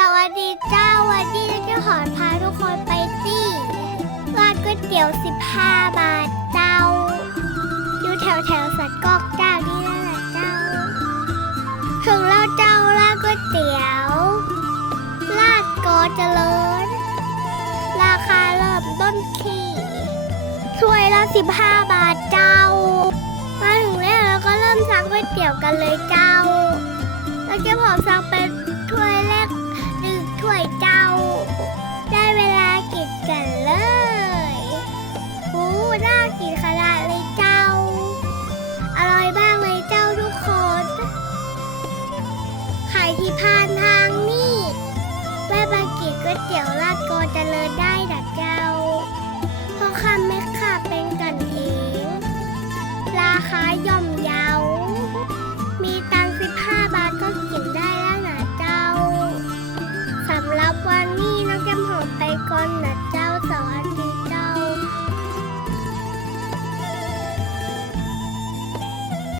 สวัสดีเจ้าวันนี้เราจะขอพาทุกคนไปที่ร้านก๋วยเตี๋ยว 15 บาทเจ้า อยู่แถวแถวสันกอกเจ้านี่แหละเจ้า ถึงแล้วเจ้าร้านก๋วยเตี๋ยวลาดกอเจริญราคาเริ่มต้นที่ถ้วยละ 15 บาทเจ้ามาถึงแล้วเราก็เริ่มสั่งก๋วยเตี๋ยวกันเลยเจ้าแล้วจะผมสั่งเป็น ใครที่ผ่านทางนี่แวะมากิก๋วยเตี๋ยวลาดโกเจริญได้นะเจ้าเพราะคำไม่ค่าเป็นกันเอง ราคาย่อมเยา มีตังค์15บาทก็กินได้แล้วนะเจ้า สำหรับวันนี้น้องแก้มหอมไปก่อนนะเจ้าสวัสดี